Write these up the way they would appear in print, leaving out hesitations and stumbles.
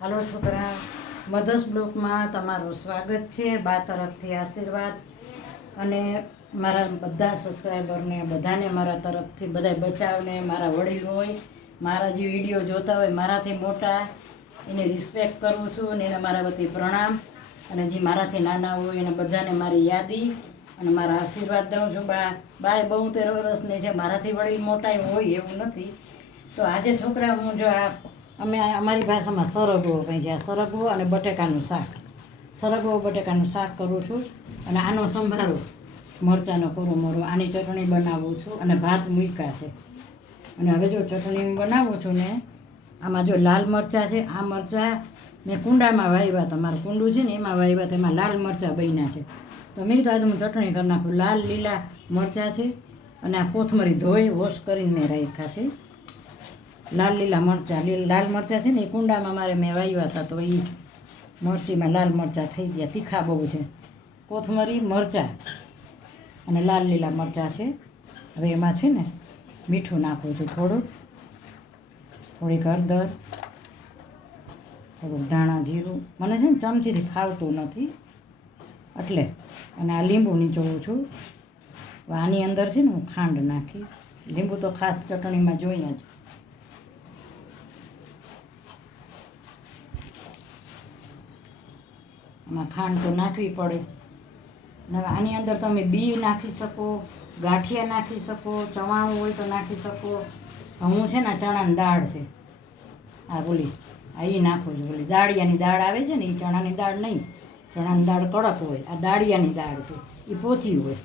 હાલો છોકરા, મધર્સ બ્લોકમાં તમારું સ્વાગત છે. બા તરફથી આશીર્વાદ અને મારા બધા સબસ્ક્રાઈબરને બધાને મારા તરફથી બધા બચાવને મારા વડીલ હોય, મારા જે વિડીયો જોતા હોય, મારાથી મોટા, એને રિસ્પેક્ટ કરું છું અને એને મારા વતી પ્રણામ. અને જે મારાથી નાના હોય એને બધાને મારી યાદી અને મારા આશીર્વાદ દઉં છું. બાએ 72 વર્ષની છે, મારાથી વડીલ મોટા હોય એવું નથી. તો આજે છોકરા હું જો અમારી ભાષામાં સરગવો કંઈ છે, આ સરગવો અને બટેકાનું શાક, સરગવો બટેકાનું શાક કરું છું. અને આનો સંભારો મરચાંનો કોરો આની ચટણી બનાવું છું અને ભાત મૂક્યા છે. અને હવે જો ચટણી બનાવું છું ને, આમાં જો લાલ મરચાં છે, આ મરચાં મેં કુંડામાં વાવ્યા, તમારું કુંડું છે ને એમાં વાવ્યા, તેમાં લાલ મરચાં બન્યા છે. તો મેં કીધું આજે હું ચટણી કરી નાખું. લાલ લીલા મરચાં છે અને આ કોથમરી ધોઈ વોશ કરીને મેં રાખ્યા છે. લાલ લીલા મરચાં, લાલ મરચાં છે ને એ કુંડામાં મારે મેં વાવ્યા હતા, તો એ મરચીમાં લાલ મરચાં થઈ ગયા, તીખા બહુ છે. કોથમરી, મરચાં અને લાલ લીલા મરચાં છે. હવે એમાં છે ને મીઠું નાખું છું, થોડીક હળદર, થોડુંક ધાણા જીરું. મને છે ને ચમચીથી ફાવતું નથી એટલે. અને આ લીંબુ નીચોવું છું. આની અંદર છે ને હું ખાંડ નાખીશ. લીંબુ તો ખાસ ચટણીમાં જોઈએ જ. આમાં ખાંડ તો નાખવી પડે. અને આની અંદર તમે બી નાખી શકો, ગાંઠિયા નાખી શકો, ચવાણું હોય તો નાખી શકો. હું છે ને ચણાની દાળ છે, આ બોલી એ નાખું છું. બોલી દાળિયાની દાળ આવે છે ને, એ ચણાની દાળ નહીં, ચણાની દાળ કડક હોય, આ દાળિયાની દાળ છે, એ પોચી હોય.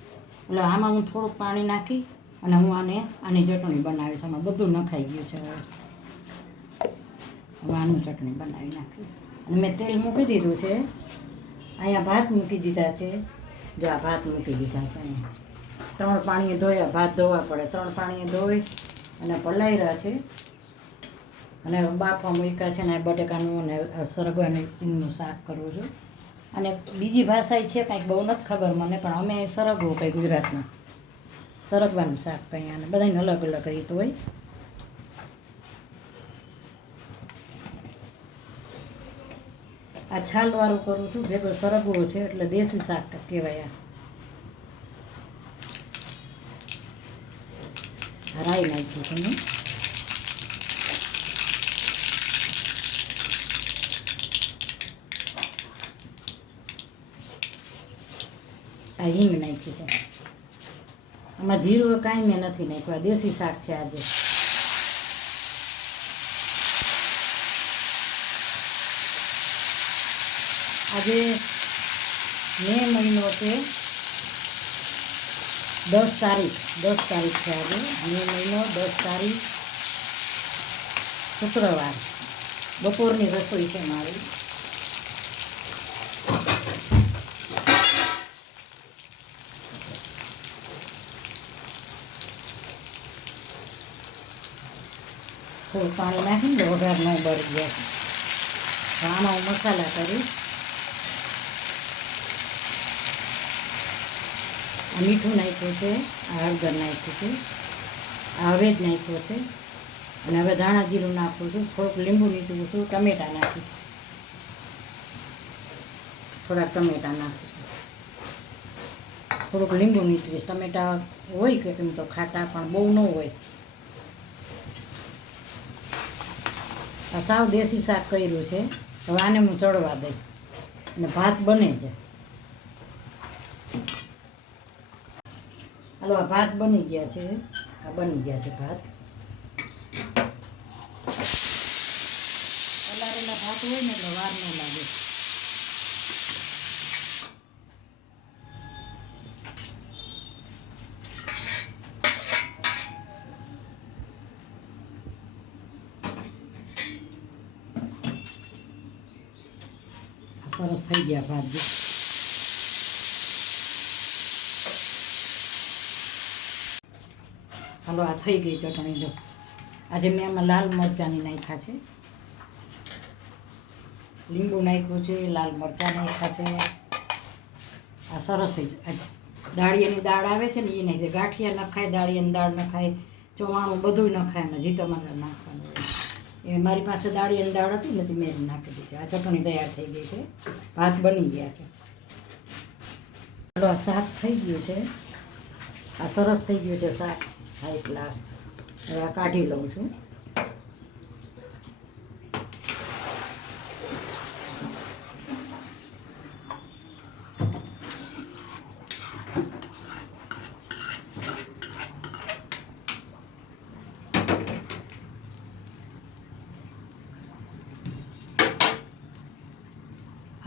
એટલે આમાં હું થોડુંક પાણી નાખી અને હું આની ચટણી બનાવીશ. આમાં બધું નખાઈ ગયું છે. હવે આનું ચટણી બનાવી નાખીશ. અને મેં તેલ મૂકી દીધું છે. અહીંયા ભાત મૂકી દીધા છે. જો આ ભાત મૂકી દીધા છે. અહીંયા 3 પાણીએ ધોયા, ભાત ધોવા પડે, 3 પાણીએ ધોઈ અને પલાળ્યા છે. અને બાફા મૂક્યા છે ને બટેકાનું અને સરગવાની સિંગનું શાક કરું છું. અને બીજી ભાષા છે કાંઈક બહુ નથી ખબર મને, પણ અમે સરગવો કંઈ ગુજરાતમાં સરગવાનું શાક કંઈ, અને બધાને અલગ અલગ રીત હોય. આ છાલવાળું કરું છું, ભેગો સરગવો છે એટલે દેશી શાક કહેવાય. આ રાઈ નાખ્યું છે મેં. આ હિંગ નાખી છે. આમાં જીરું કાંઈ મેં નથી નાખ્યું. આ દેશી શાક છે. આજે મે મહિનો છે, 10 તારીખ છે આજે. મે મહિનો 10 તારીખ શુક્રવાર. બપોરની રસોઈ છે મારી. થોડું પાણી નાખીને વઘાર ન બળી ગયા. આમાં હું મસાલા કરીશ. આ મીઠું નાખ્યું છે, આ હળદર નાખ્યું છે, આ હળદ નાખ્યો છે. અને હવે ધાણા જીરું નાખું છું, થોડુંક લીંબુ નીચું છું, ટમેટાં નાખીશ, થોડાક ટમેટાં નાખીશું, થોડુંક લીંબુ નીચવીશ. ટમેટાં હોય કે કેમ તો ખાટા, પણ બહુ ન હોય. આ સાવ દેશી શાક કર્યું છે. હવે આને હું ચડવા દઈશ અને ભાત બને છે. હાલો, આ ભાત બની ગયા છે. આ બની ગયા છે ભાત. પલાળેલા ભાત હોય ને એટલે વાર ન લાગે. સરસ થઈ ગયા ભાત. હાલો, આ થઈ ગઈ ચટણી. જો આજે મેં આમાં લાલ મરચાંની નાખ્યા છે, લીંબુ નાખ્યું છે, લાલ મરચાં નાખ્યા છે. આ સરસ થઈ જાય. દાળિયાની દાળ આવે છે ને એ નાખી દે. ગાંઠિયા નખાય, દાળિયાની દાળ નખાય, ચવાણું બધું નખાય. ને જે તમારે નાખવાનું હોય એ મારી પાસે દાળી અને દાળ હતી નથી મેં નાખી દીધી. આ ચટણી તૈયાર થઈ ગઈ છે, ભાત બની ગયા છે. ચાલો આ શાક થઈ ગયું છે, આ સરસ થઈ ગયું છે શાક, હાઈ ક્લાસ. હવે આ કાઢી લઉં છું.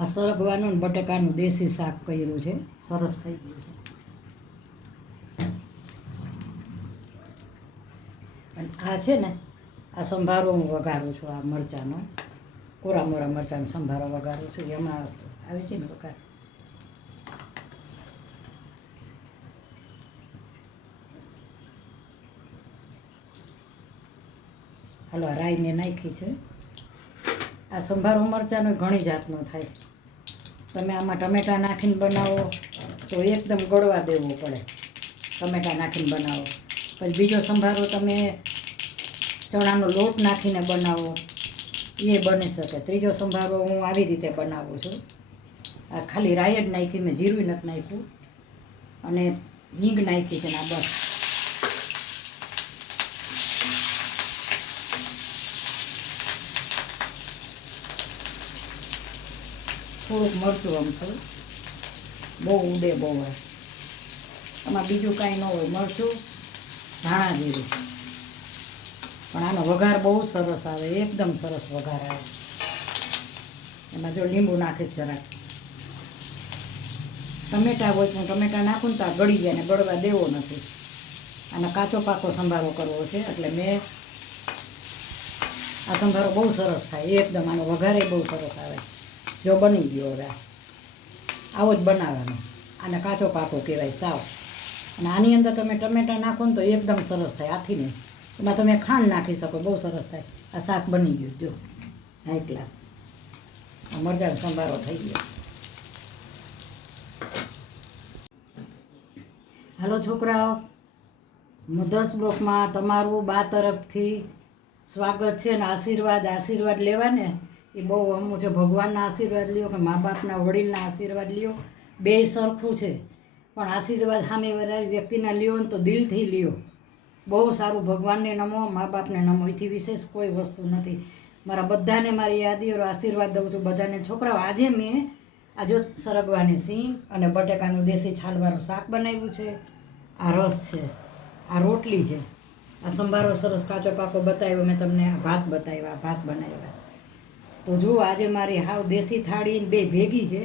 આ સરગવાનું ને બટેકાનું દેશી શાક કર્યું છે, સરસ થઈ ગયું છે. અને આ છે ને, આ સંભારો હું વઘારું છું, આ મરચાંનો કોરા મોરા મરચાંનો સંભારો વઘારું છું. એમાં આવે છે ને વઘાર. હાલો રાઈ મેં નાખી છે. આ સંભારો મરચાંનો ઘણી જાતનો થાય. તમે આમાં ટમેટાં નાખીને બનાવો તો એકદમ ગળવા દેવો પડે, ટમેટાં નાખીને બનાવો. પછી બીજો સંભારો તમે ચણાનો લોટ નાખીને બનાવો, એ બની શકે. ત્રીજો સંભારો હું આવી રીતે બનાવું છું. આ ખાલી રાઈ જ નાખી, મેં જીરું નથી નાખ્યું અને હિંગ નાખી છે ને આ બસ. થોડુંક મરચું અમથું, બહુ ઉડે બહુ હોય. આમાં બીજું કાંઈ ન હોય, મરચું, ધાણા જીરું. પણ આનો વઘાર બહુ સરસ આવે, એકદમ સરસ વઘાર આવે. એમાં જો લીંબુ નાખીશ જરાક. ટમેટાં હોય તો ટમેટાં નાખું ને તો આ ગળી જાય ને ગળવા દેવો નથી. આનો કાચો પાકો સંભારો કરવો છે એટલે મેં આ સંભારો બહુ સરસ થાય એકદમ. આનો વઘારે બહુ સરસ આવે. જો બની ગયો હવે આવો જ બનાવવાનો. આને કાચો પાકો કહેવાય સાવ. અને આની અંદર તમે ટમેટાં નાખો ને તો એકદમ સરસ થાય. આથી નહીં, એમાં તમે ખાંડ નાખી શકો, બહુ સરસ થાય. આ શાક બની ગયું જો હાઈ ક્લાસ. આ મરચાંનો સંભારો થઈ ગયો. હાલો છોકરાઓ, મધર્સ બ્લોકમાં તમારું બા તરફથી સ્વાગત છે. ને આશીર્વાદ લેવા ને એ બહુ અમુક છે. ભગવાનના આશીર્વાદ લ્યો કે મા બાપના વડીલના આશીર્વાદ લ્યો, બે સરખું છે. પણ આશીર્વાદ સામે વ્યક્તિના લ્યો ને તો દિલથી લ્યો. બહુ સારું. ભગવાનને નમો, મા બાપને નમો. એથી વિશેષ કોઈ વસ્તુ નથી. મારા બધાને મારી યાદીઓ આશીર્વાદ દઉં છું બધાને. છોકરાઓ આજે મેં જો સરગવાની સિંગ અને બટેકાનું દેશી છાલવાળું શાક બનાવ્યું છે. આ રસ છે, આ રોટલી છે, આ સંભારો સરસ કાચો પાકો બતાવ્યો મેં તમને. આ ભાત બતાવ્યા, ભાત બનાવ્યા. તો જુઓ આજે મારી હાવ દેશી થાળી બે ભેગી છે.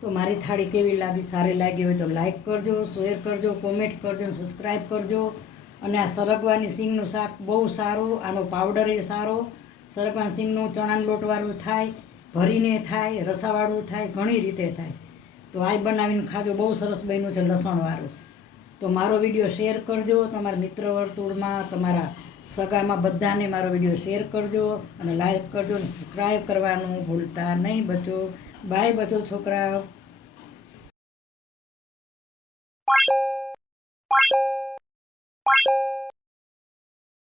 તો મારી થાળી કેવી લાગી? સારી લાગી હોય તો લાઈક કરજો, શેર કરજો, કોમેન્ટ કરજો, સબસ્ક્રાઈબ કરજો. અને આ સરગવાની સિંગનું શાક બહુ સારું. આનો પાવડર એ સારો. સરગવાની સિંગનું ચણાના લોટવાળું થાય, ભરીને થાય, રસાવાળું થાય, ઘણી રીતે થાય. તો આ બનાવીને ખાજો, બહુ સરસ બન્યું છે લસણવાળું. તો મારો વિડીયો શેર કરજો, તમારા મિત્ર વર્તુળમાં, તમારા સગામાં બધાને મારો વિડીયો શેર કરજો અને લાઈક કરજો અને સબસ્ક્રાઈબ કરવાનું ભૂલતા નહીં બચો. બાય બચો છોકરાઓ.